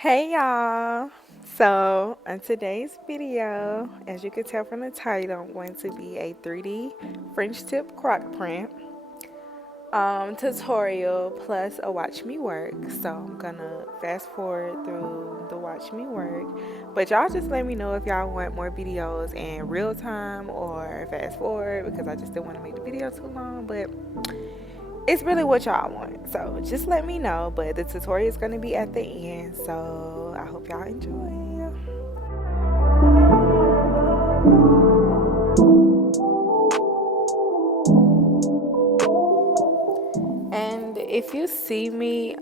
Hey y'all! So, in today's video, as you can tell from the title, I'm going to be a 3D French tip croc print tutorial plus a watch me work. So, I'm gonna fast forward through the watch me work, but y'all just let me know if y'all want more videos in real time or fast forward because I just didn't want to make the video too long, but it's really what y'all want. So just let me know. But the tutorial is going to be at the end. So I hope y'all enjoy. And if you see me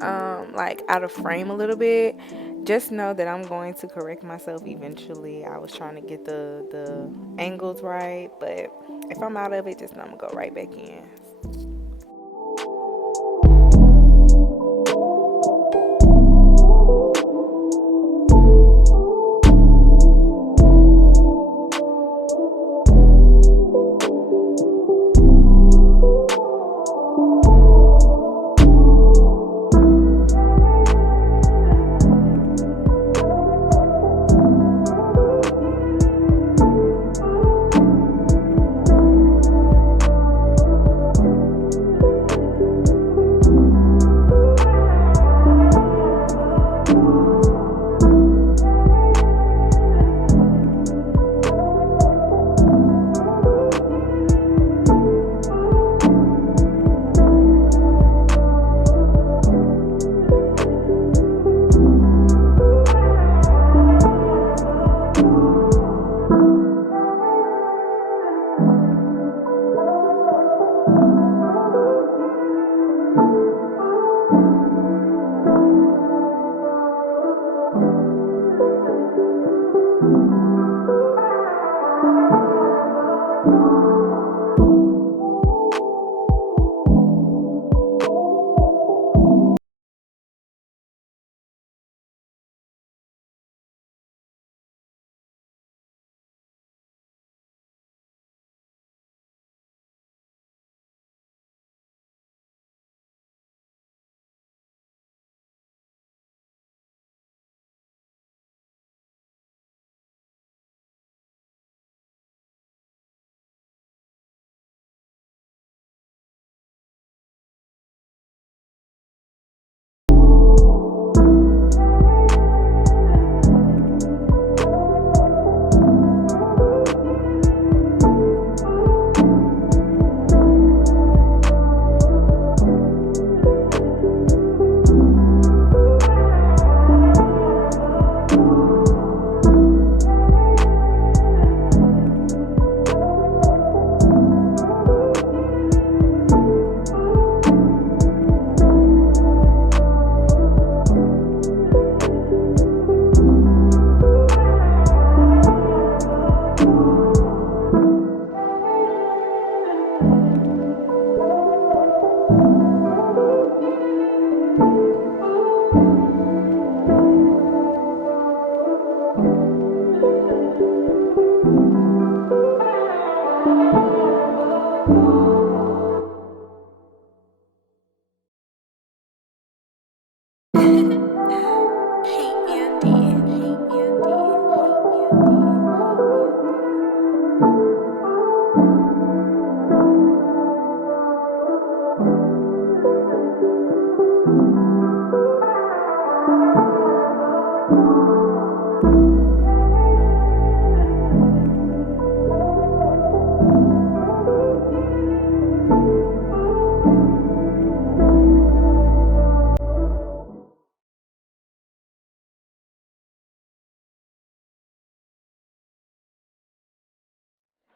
like out of frame a little bit, just know that I'm going to correct myself eventually. I was trying to get the angles right, but if I'm out of it, just know I'm gonna go right back in.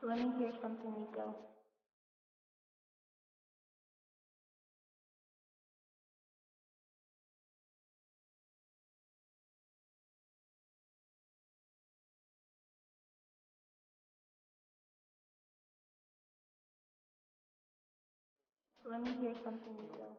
Let me hear something, Nico. Let me hear something, Nico.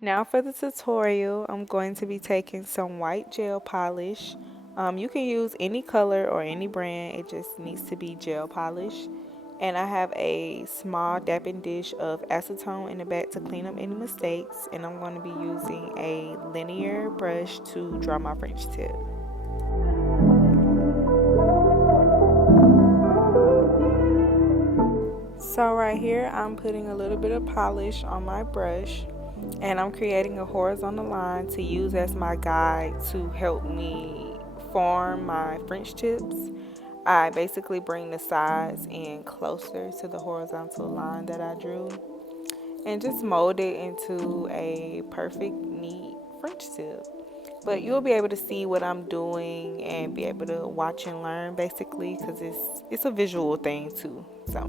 Now for the tutorial, I'm going to be taking some white gel polish. You can use any color or any brand, it just needs to be gel polish. And I have a small dapping dish of acetone in the back to clean up any mistakes. And I'm going to be using a linear brush to draw my French tip. So right here, I'm putting a little bit of polish on my brush. And I'm creating a horizontal line to use as my guide to help me form my French tips. I basically bring the sides in closer to the horizontal line that I drew and just mold it into a perfect, neat French tip. But you'll be able to see what I'm doing and be able to watch and learn basically because it's a visual thing too. So.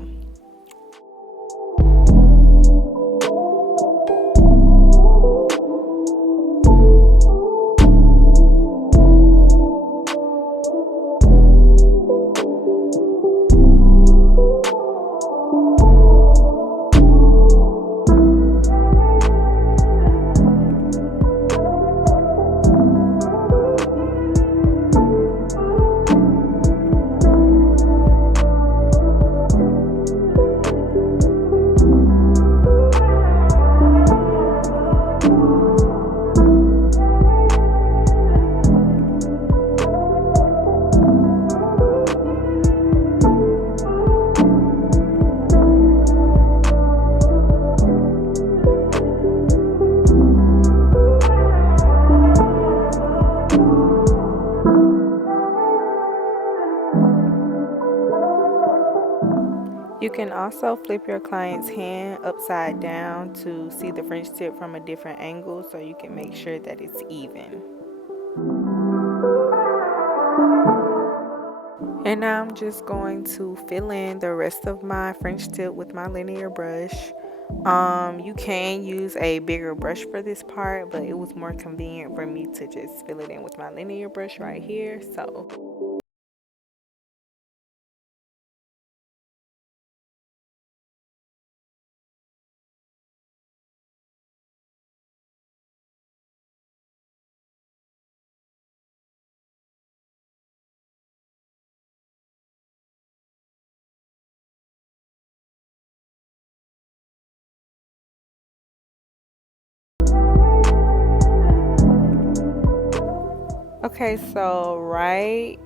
You can also flip your client's hand upside down to see the French tip from a different angle so you can make sure that it's even. And now I'm just going to fill in the rest of my French tip with my linear brush. You can use a bigger brush for this part, but it was more convenient for me to just fill it in with my linear brush right here. Okay, so right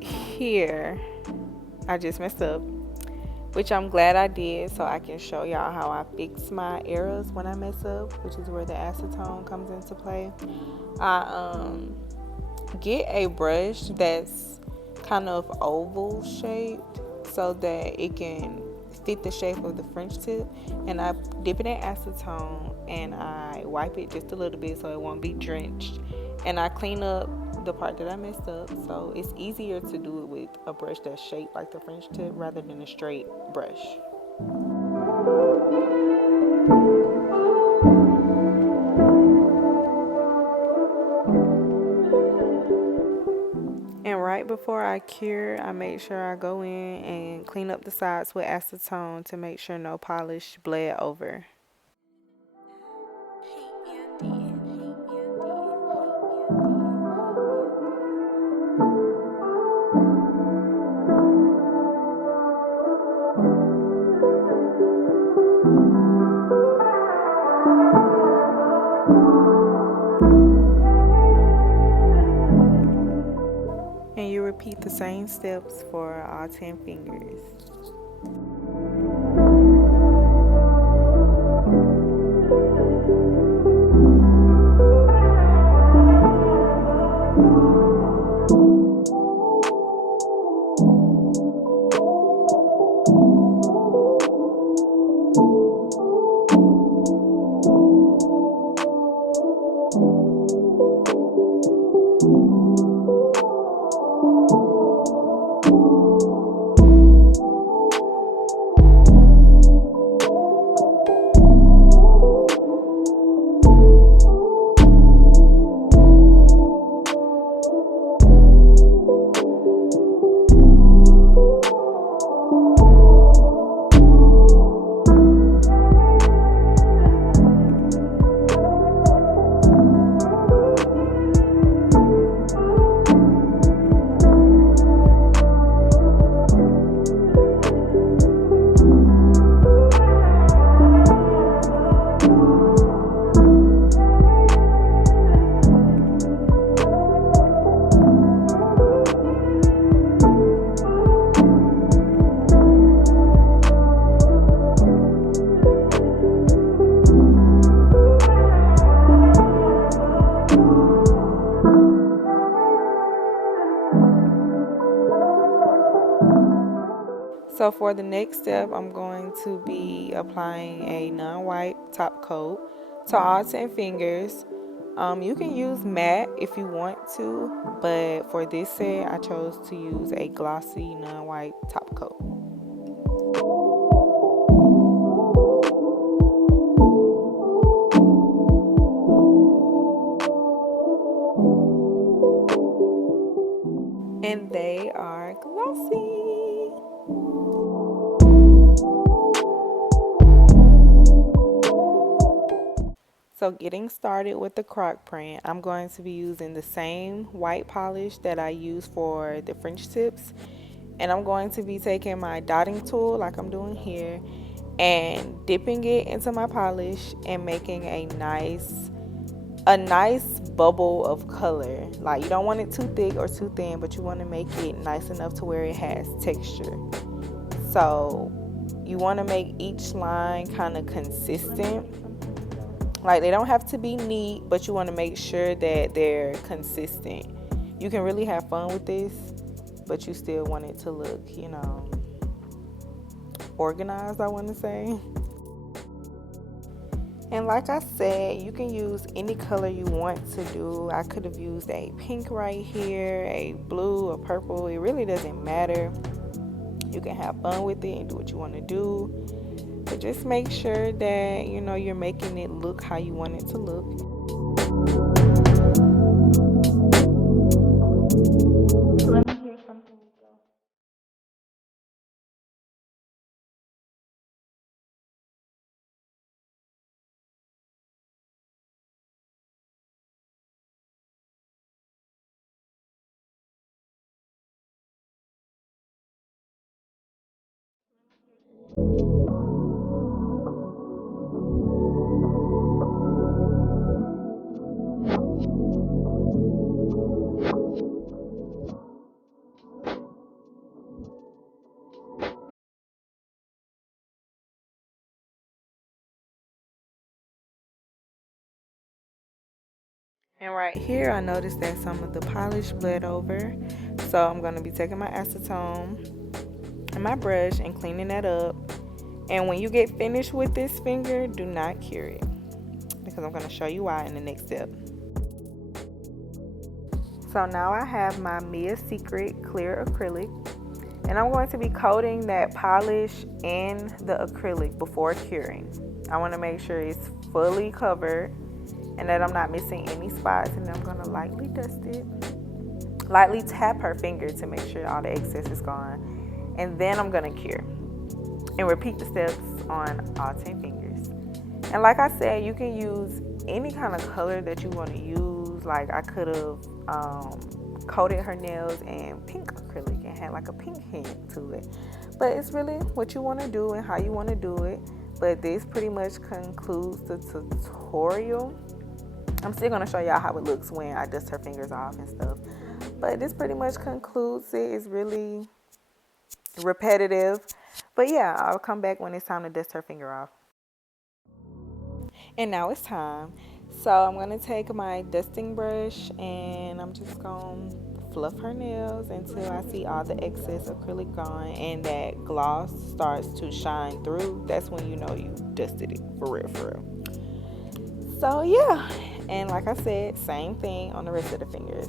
here, I just messed up, which I'm glad I did, so I can show y'all how I fix my errors when I mess up, which is where the acetone comes into play. I get a brush that's kind of oval shaped so that it can fit the shape of the French tip, and I dip it in acetone and I wipe it just a little bit so it won't be drenched, and I clean up the part that I messed up. So it's easier to do it with a brush that's shaped like the French tip rather than a straight brush. And right before I cure, I make sure I go in and clean up the sides with acetone to make sure no polish bled over. And you repeat the same steps for all 10 fingers. So for the next step, I'm going to be applying a non-white top coat to all 10 fingers. You can use matte if you want to, but for this set, I chose to use a glossy non-white top coat. And they are glossy. So getting started with the Croc print, I'm going to be using the same white polish that I use for the French tips. And I'm going to be taking my dotting tool like I'm doing here and dipping it into my polish and making a nice bubble of color. Like, you don't want it too thick or too thin, but you want to make it nice enough to where it has texture. So you want to make each line kind of consistent. Like, they don't have to be neat, but you want to make sure that they're consistent. You can really have fun with this, but you still want it to look, organized, I want to say. And like I said, you can use any color you want to do. I could have used a pink right here, a blue, a purple. It really doesn't matter. You can have fun with it and do what you want to do. But just make sure that, you know, you're making it look how you want it to look. Let me hear something. And right here, I noticed that some of the polish bled over. So I'm going to be taking my acetone and my brush and cleaning that up. And when you get finished with this finger, do not cure it, because I'm going to show you why in the next step. So now I have my Mia Secret clear acrylic, and I'm going to be coating that polish and the acrylic before curing. I want to make sure it's fully covered and that I'm not missing any spots, and I'm going to lightly dust it. Lightly tap her finger to make sure all the excess is gone, and then I'm going to cure. And repeat the steps on all 10 fingers. And like I said, you can use any kind of color that you want to use. Like I could have coated her nails in pink acrylic and had like a pink hint to it. But it's really what you want to do and how you want to do it. But this pretty much concludes the tutorial. I'm still going to show y'all how it looks when I dust her fingers off and stuff. But this pretty much concludes it. It's really repetitive. But yeah, I'll come back when it's time to dust her finger off. And now it's time. So I'm going to take my dusting brush and I'm just going to fluff her nails until I see all the excess acrylic gone and that gloss starts to shine through. That's when you know you dusted it for real, for real. So yeah, and like I said, same thing on the rest of the fingers.